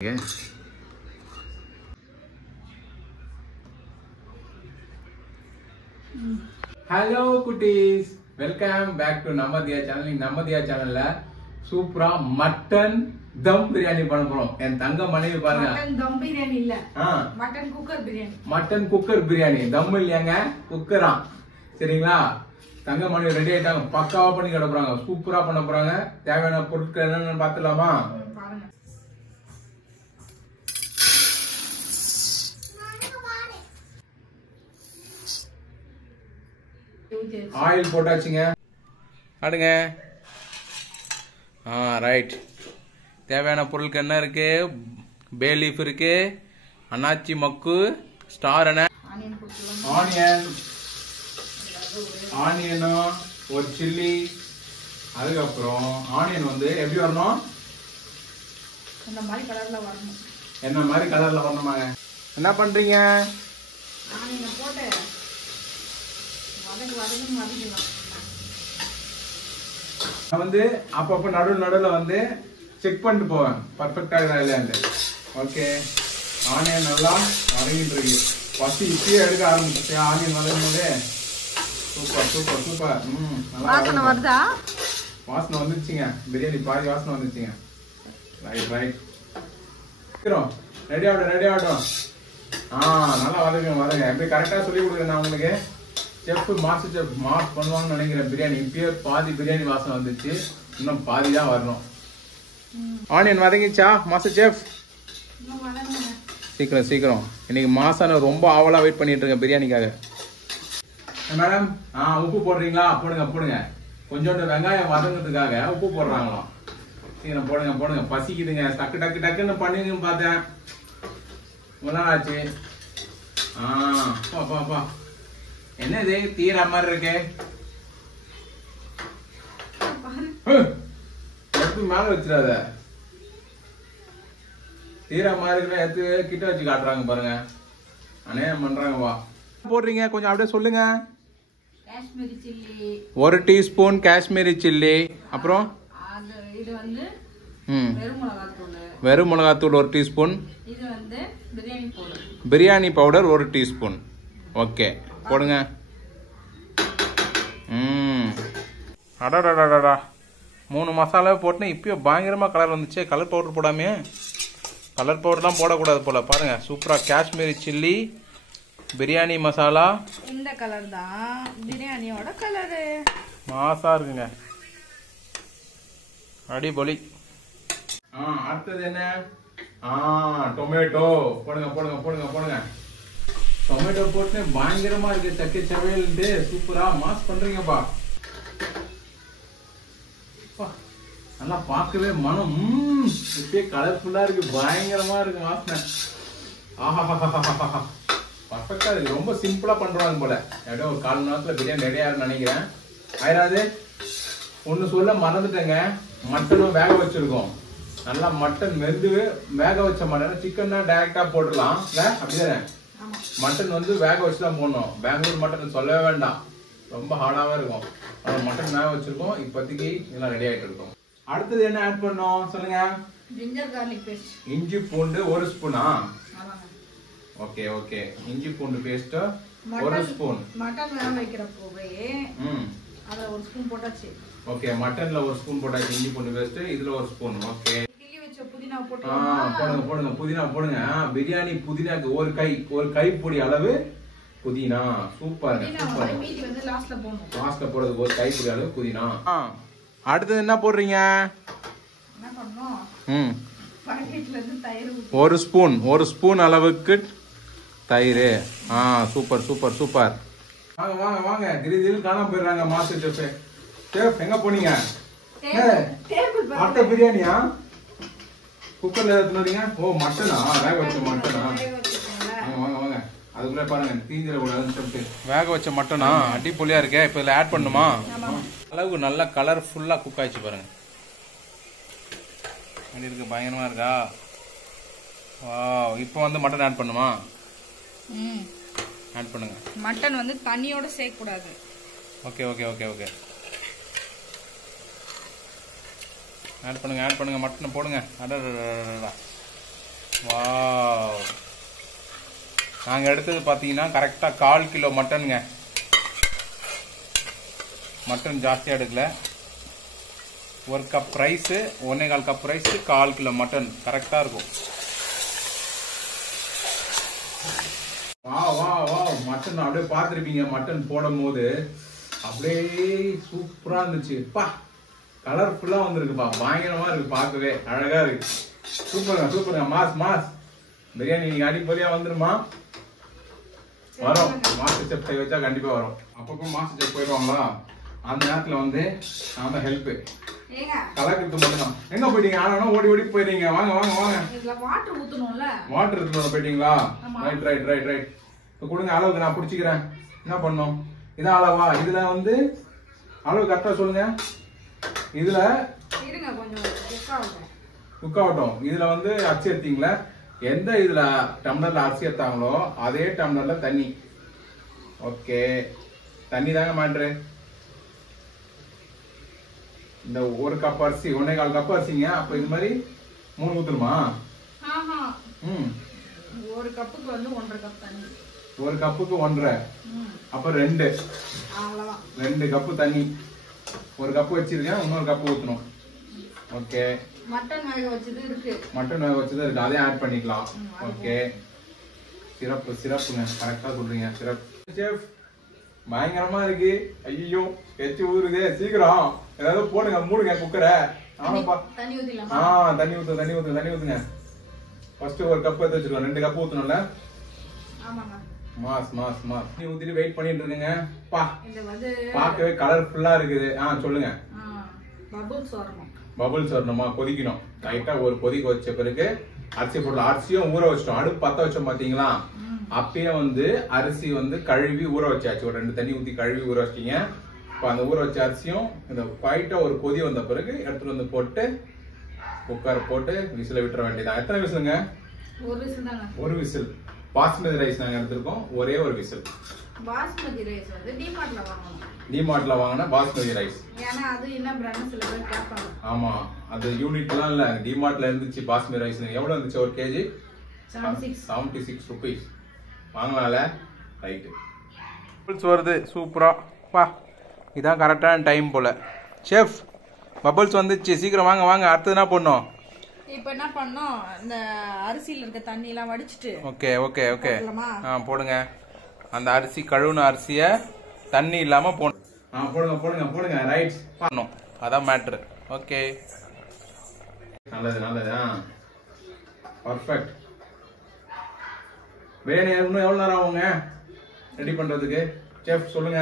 Hello cuties, welcome back to Namadhiya channel. Namadhiya channel la சூப்பரா mutton dum biryani பண்ண போறோம். என் தங்க மனைவி பாருங்க. மட்டன் தம் பிரியாணி இல்ல. Mutton cooker biryani. Mutton cooker biryani. Dum இல்லையாங்க, குக்கரா. சரிங்களா? தங்க மனைவி ரெடி ஆயிட்டாங்க. பக்காவா பண்ணி கட்ட போறாங்க. சூப்பரா பண்ண போறாங்க. தேவையான பொருட்கள் என்னன்னு பாத்துலாமா? பாருங்க. ஆயில் போட்டாச்சுங்க. அடுங்க. ரைட். தேவையான பொருட்கள் என்ன இருக்கு? பே லீஃப் இருக்கு, அன்னாச்சி மக்கு, ஸ்டார் என்ன, ஆனியனும் ஒரு சில்லி. அதுக்கப்புறம் ஆனியன் வந்து எப்படி வரணும்? இந்த மாதிரி கலர்ல வரணும். என்ன மாதிரி கலர்ல வரணுமாங்க? என்ன பண்றீங்க? ஆனியனை போட்டு வதக்கலாம். நான் வந்து அப்பப்ப நடுவுல வந்து செக் பண்ணிட்டு போவேன் பர்ஃபெக்டா இருக்கா இல்லையான்னு. ஓகே, ஆனியன் நல்லா வதங்கிட்டு இருக்கு. பசி இப்பயே எடுக்க ஆரம்பிச்சு. ஆனியன் வதங்கும் போதே சூப்பர் சூப்பர் சூப்பர். வாசனை வருதா? வாசனை வந்துச்சுங்க. பிரியாணி பாதி வாசனை வந்துச்சுங்க. Right right. ரெடி ஆகட்டும். நல்லா வதங்க. எப்படி கரெக்டா சொல்லி கொடுக்குறேன் நான் உங்களுக்கு. செஃப் மாஸ்டர் செஃப் மாஸ் பண்ணுவாங்கன்னு நினைக்கிறேன். பிரியாணி இப்பயே பாதி பிரியாணி வாசனை வந்துச்சு. இன்னும் பாதி தான் வரணும். ஆனியன் வதங்கிச்சா மாஸ்டர் செஃப்? சீக்கிரம். இன்னைக்கு மாசான ரொம்ப ஆவலா வெயிட் பண்ணிட்டு இருக்கேன் பிரியாணிக்காக. மேடம் உப்பு போடுறீங்களா? போடுங்க. கொஞ்சோண்டு வெங்காயம் வதங்கிறதுக்காக உப்பு போடுறாங்களாம். சீக்கிரம் போடுங்க. பசிக்குதுங்க. டக்குன்னு பண்ணுங்கன்னு பார்த்தேன். இவ்வளவு ஆச்சு. பா என்ன இது தீர மாதிரி இருக்கு? எடுத்து மேல வச்சிடாத. தீர மாதிரி இருக்குன்னா எடுத்து கிட்ட வச்சு காட்டுறாங்க பாருங்க. அநேகம் பண்றாங்க. வா போடுறீங்க கொஞ்சம் அப்படியே சொல்லுங்க. Kashmiri chilli 1 teaspoon Kashmiri chilli. அப்புறம் இது வந்து வெறும் மிளகாத்தூள் 1 டீஸ்பூன். இது வந்து பிரியாணி பவுடர் 1 டீஸ்பூன். ஓகே போடுங்க. அடடா 3 மசாலா போட்டுன்னு இப்பயோ பயங்கரமா கலர் வந்துச்சு. Colour powder போடாமே. கலர் பவுடர்லாம் போடக்கூடாது போல. பாருங்க சூப்பரா காஷ்மீரி சில்லி, பிரியாணி மசாலா. இந்த கலர் தான் பிரியாணியோட கலரு. மாசா இருக்குங்க. அடிபொலி. அடுத்தது என்ன? டொமேட்டோ போடுங்க. டொமேட்டோ போட்டு பயங்கரமா இருக்கு. சக்கை சவையல்ட்டு சூப்பரா மாஸ் பண்றீங்கப்பா. நல்லா பார்க்கவே மனம் இப்பயே கலர்ஃபுல்லா இருக்கு. பயங்கரமா இருக்கு வாசனை. பர்ஃபெக்டா இருக்கு. ரொம்ப சிம்பிளா பண்றாங்க போல. எப்படியோ ஒரு 1/4 மணி நேரத்துல பிரியாணி ரெடி ஆகும்னு நினைக்கிறேன். ஆயிராது. ஒண்ணு சொல்ல மறந்துட்டேங்க. மட்டனும் வேக வச்சிருக்கோம். நல்லா மட்டன் வெந்து வேக வச்ச மட்டன். சிக்கன்னா டைரக்டா போட்டுடலாம் இல்ல? அப்படிதானே? மட்டன் வந்து வேக வச்சுதான் போடணும். பெங்களூர் மட்டன் சொல்லவே வேண்டாம், ரொம்ப ஹார்டாவே இருக்கும். மட்டன் வேக வச்சிருக்கோம். இப்போதைக்கு இதெல்லாம் ரெடி ஆயிட்டு இருக்கோம். அடுத்தது என்ன ஆட் பண்ணோம் சொல்லுங்க? Ginger garlic paste. இஞ்சி பூண்டு 1 ஸ்பூனா? ஓகே. இஞ்சி பூண்டு பேஸ்ட் 1 ஸ்பூன். மட்டன் வேக வைக்கிறப்போவே அதுல 1 ஸ்பூன் போட்டாச்சு. ஓகே, மட்டன்ல 1 ஸ்பூன் போட்டாச்சு. இஞ்சி பூண்டு பேஸ்ட் இதுல 1 ஸ்பூன். ஓகே, கிள்ளி வச்ச புதினா போட்டுறோம். போடுங்க. புதினா போடுங்க. பிரியாணி புதினாக்கு ஒரு கைப்பிடி அளவு புதினா. சூப்பர். மீதி வந்து லாஸ்ட்ல போடணும். லாஸ்ட்ல போடுறது ஒரு கைப்பிடி அளவு புதினா. அடுத்து என்ன போடுறீங்க? என்ன பண்ணோம்? பாக்கெட்ல இருந்து தயிர் 1 ஸ்பூன் அளவுக்கு தயிர். சூப்பர். வாங்க. திடீர்னு காணாம போயிடுறாங்க மாஸ்டர் செஃப். செஃப் எங்க போனீங்க? மட்டன் பிரியாணியா? குக்கர்ல எடுத்துறீங்க? மட்டனா? வேக வச்ச மட்டனா? வாங்க. அதுக்குள்ள பாருங்க தீஞ்சிர கூடாதுன்னு சொல்லிட்டு வேக வச்ச மட்டனா அடிப்பொலியா இருக்கே. இப்ப இதுல ஆட் பண்ணுமா? அளவுக்கு நல்லா கலர்ஃபுல்லா குக் ஆயிடுச்சு பாருங்க. எப்படி இருக்கு? பயங்கரமா இருக்கா? இப்போ வந்து மட்டன் ஆட் பண்ணுமா? ஆட் பண்ணுங்க. மட்டன் வந்து தண்ணியோட சேர்க்க கூடாது. ஓகே. ஆட் பண்ணுங்க மட்டனை போடுங்க. அடடா வாவ், நாங்கள் எடுத்தது பார்த்தீங்கன்னா கரெக்டாக 1/4 கிலோ மட்டனுங்க. மட்டன் ஜாஸ்தியாக எடுக்கல. 1 cup rice, 1.25 cup rice, 1/4 kilo mutton கரெக்டாக இருக்கும். வா வா வா, மட்டன் அப்படியே பார்த்துருப்பீங்க. மட்டன் போடும் போது அப்படியே சூப்பராக இருந்துச்சு. பா, கலர்ஃபுல்லாக வந்திருக்குப்பா, பயங்கரமாக இருக்கு, பார்க்கவே அழகாக இருக்கு. சூப்பருங்க சூப்பருங்க, மாஸ் மாஸ். பிரியாணி நீங்க அடிப்படியாக வந்துருமா? வரும். மாஸ்டர் செஃப் கை வச்சா கண்டிப்பாக வரும். அப்பப்போ மாஸ்டர் செஃப் போயிடுவாங்களா, அந்த நேரத்தில் வந்து நான் தான் ஹெல்ப்பு கலக்கிறது மட்டும்தான். எங்க போயிட்டீங்க? ஆனா ஓடி ஓடி போயிட்டீங்க. வாங்க வாங்க வாங்க. வாட்டர் ஊத்தணும்ல. வாட்டர் ஊத்தணும் போயிட்டீங்களா? Right right right right. இப்போ கொடுங்க அளவுக்கு, நான் பிடிச்சிக்கிறேன். என்ன பண்ணோம்? இதான் அளவா? இதுல வந்து அளவு கரெக்டா சொல்லுங்க. இதுல இருங்க கொஞ்சம் குக் ஆகட்டும். இதுல வந்து அரிசி எடுத்தீங்களா? எந்த இதுல டம்ளர்ல அரிசி எடுத்தாங்களோ அதே டம்ளர்ல தண்ணி. ஓகே, தண்ணி தாங்க மேட்ரு. இந்த 1 கப் அரிசி, 1.25 கப் அரிசிங்க. அப்ப இது மாதிரி 3 ஊத்துருமா? ம், 1 கப்புக்கு வந்து 1.5 கப் தண்ணி. 1 கப்புக்கு 1.5. அப்ப 2. அவ்வளவுதான். 2 கப்பு தண்ணி. 1 கப்பு வச்சிருக்கேன், இன்னொரு கப்பு ஊத்தணும். ஓகே, மட்டன் வேக வச்சது இருக்கு. மட்டன் வேக வச்சது இருக்கு, அதையும் ஆட் பண்ணிக்கலாம். ஓகே, சிறப்பு சிறப்புங்க, கரெக்டா சொல்றீங்க. சிறப்பு செஃப், பயங்கரமா இருக்கு. ஐயோ எச்சி ஊறுதே. சீக்கிரம் ஏதாவது போடுங்க, மூடுங்க குக்கரை. ஆமாப்பா, தண்ணி ஊத்திடலாம். தண்ணி ஊத்து தண்ணி ஊத்து தண்ணி ஊத்துங்க. ஃபர்ஸ்ட் 1 கப் எடுத்து வச்சிருக்கோம், 2 கப் ஊத்தணும்ல. ஆமாங்க. Mass mass mass. நீ ஊத்திட்டு வெயிட் பண்ணிட்டு இருக்கீங்க. பா, இது வந்து பார்க்கவே கலர்ஃபுல்லா இருக்குது. சொல்லுங்க. பபிள்ஸ் வரணும். பபிள்ஸ் வரணுமா? கொதிக்கணும். லைட்டா ஒரு கொதிக்க வச்ச பிறகு அரிசி போடலாம். அரிசியும் ஊற வச்சிட்டோம். அடுப்பு பத்த வச்சோம் பாத்தீங்களா? அப்பயே வந்து அரிசி வந்து கழுவி ஊற வச்சாச்சு. ஒரு 2 தண்ணி ஊத்தி கழுவி ஊற வச்சிட்டீங்க. இப்போ அந்த ஊற வச்ச அரிசியும் இந்த ஃபைட்டா ஒரு கொதி வந்த பிறகு எடுத்துட்டு வந்து போட்டு குக்கர் போட்டு விசில விட்டுற வேண்டியதான். எத்தனை விசிலுங்க? 1 விசில் தாங்க. 1 விசில். பாஸ்மதி ரைஸ் நாங்க எடுத்திருக்கோம், ஒரே ஒரு விசில். பாஸ்மதி ரைஸ் வந்து டிமார்ட்ல வாங்கணும். டிமார்ட்ல வாங்கினா பாஸ்மதி ரைஸ். ஏன்னா அது என்ன பிராண்ட் சில பேர் கேட்பாங்க. ஆமா, அது யூனிட்லாம் இல்ல, டிமார்ட்ல இருந்துச்சு பாஸ்மதி ரைஸ். எவ்வளவு இருந்துச்சு ஒரு கேஜி? 76 rupees. வாங்கலாம்ல? ரைட்டு. பபிள்ஸ் வருது சூப்பரா. பா, இதான் கரெக்டான டைம் போல. செஃப், பபிள்ஸ் வந்துச்சு, சீக்கிரம் வாங்க வாங்க. அடுத்து என்ன பண்ணோம்? இப்போ என்ன பண்ணோம், இந்த அரிசியில இருக்க தண்ணி எல்லாம் வடிச்சிட்டு. ஓகே ஓகே ஓகே, போடுங்க. அந்த அரிசி, கழுவுன அரிசிய தண்ணி இல்லாம போடணும். போடுங்க போடுங்க போடுங்க. ரைட் பண்ணணும், அதான் மேட்ரு. ஓகே, நல்லது நல்லது. பர்ஃபெக்ட். பிரியாணி இன்னும் எவ்வளவு நேரம் ஆகுங்க ரெடி பண்றதுக்கு? செஃப் சொல்லுங்க.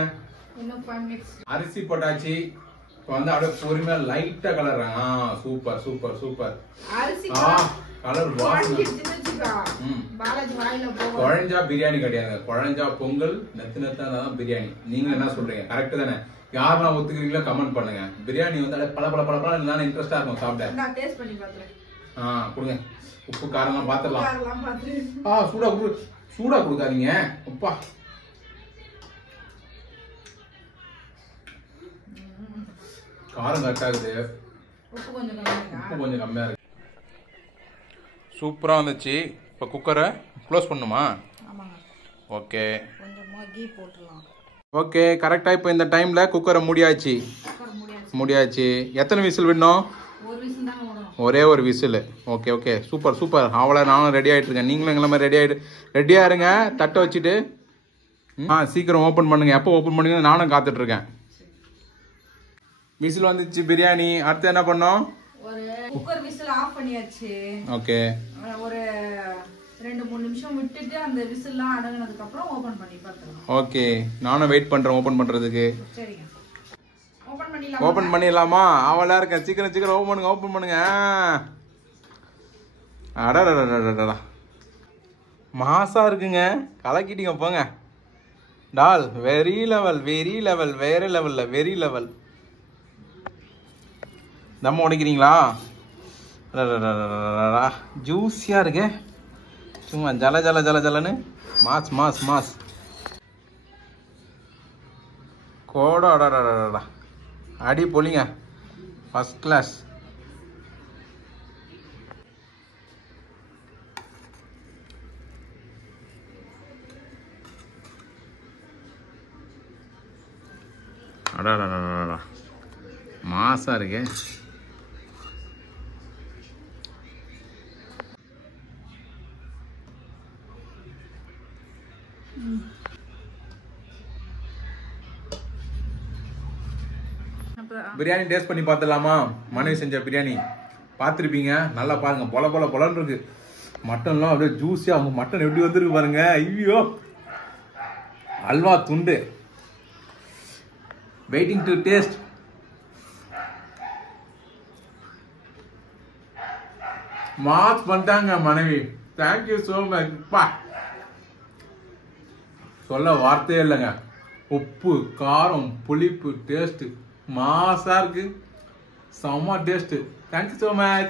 இன்னும் 5 minutes. அரிசி போட்டாச்சு. இப்போ வந்து அப்படியே பொறுமையா லைட்டா கலர். Super super super. அரிசி கலர் வாசனை. பாலாஜி வாயில போகும். குழஞ்சா பிரியாணி கிடையாது, குழஞ்சா பொங்கல். நெத்து நெத்தா தான் பிரியாணி. நீங்க என்ன சொல்றீங்க? கரெக்ட் தானே? யாரெல்லாம் ஒத்துக்கிறீங்களோ கமெண்ட் பண்ணுங்க. பிரியாணி வந்து பல பல பல பல நல்லா இன்ட்ரெஸ்டா இருக்கும் சாப்பிட. நான் டேஸ்ட் பண்ணி பாத்துறேன். கொடுங்க. உப்பு காரம்லாம் பாத்துடலாம். காரம்லாம் பாத்து. சூடா குடு, சூடா கொடுக்காதீங்க. அப்பா, காரம் கரெக்டா இருக்குது. உப்பு கொஞ்சம் கம்மியா இருக்கு. சூப்பரா வந்துச்சு. இப்போ குக்கரை க்ளோஸ் பண்ணுமா? ஆமாங்க. ஓகே, கொஞ்சமா கீ போட்டுறலாம். ஓகே, கரெக்டா. இப்போ இந்த டைம்ல குக்கரை மூடியாச்சு. மூடியாச்சு. எத்தனை விசில் விடணும்? 1 விசில் தாங்க வரும். ஒரே ஒரு whistle. Okay okay, super super. அவ்வளோ, நானும் ரெடி ஆயிட்டு இருக்கேன். நீங்களும் எங்களை மாதிரி ரெடியா இருங்க. தட்டை வச்சுட்டு சீக்கிரம் ஓப்பன் பண்ணுங்க. எப்போ ஓப்பன் பண்ணுங்க, நானும் காத்துட்டு இருக்கேன். விசில் வந்துச்சு பிரியாணி. அடுத்து என்ன பண்ணோம்? ஒரு குக்கர் விசில் ஆஃப் பண்ணியாச்சு. ஓகே, ஒரு 2-3 நிமிஷம் விட்டுட்டு அந்த விசில்லாம் அடங்கினதுக்கு அப்புறம் ஓபன் பண்ணி பார்க்கலாம். ஓகே, நானும் வெயிட் பண்றேன் ஓபன் பண்றதுக்கு. சரிங்க, ஓபன் பண்ணிடலாம். ஓபன் பண்ணிடலாமா? அவளா இருக்கேன். சீக்கிரம் சீக்கிரம் ஓபன் பண்ணுங்க, ஓபன் பண்ணுங்க. அடடடடடடா, மாசா இருக்குங்க. கலக்கிட்டீங்க போங்க. டால் வெரி லெவல், வெரி லெவல், வேற லெவல்ல வெரி லெவல். தம் உடைக்கிறீங்களா? ஜூஸியா இருக்கு. சும்மா ஜல ஜல ஜல ஜலன்னு மாஸ் மாஸ் மாஸ். கோடா அடி பொலிங்க, ஃபர்ஸ்ட் கிளாஸ். அடாடா மாசா இருக்கு. பிரியாணி டேஸ்ட் பண்ணி பார்த்துடலாமா? மனைவி செஞ்ச பிரியாணி பார்த்துருப்பீங்க. நல்லா பாருங்க, பொல பொல பொலன்னு இருக்கு. மட்டன்லாம் அப்படியே ஜூஸியா. அவங்க மட்டன் எப்படி வந்துருக்கு பாருங்க. ஐயோ, அல்வா துண்டு. Waiting to taste. மாஸ் பண்ணிட்டாங்க மனைவி. Thank you so much. பா, சொல்ல வார்த்தையே இல்லைங்க. உப்பு, காரம், புளிப்பு, டேஸ்ட் மாசா இருக்கு. செம்ம டேஸ்ட். Thank you so much.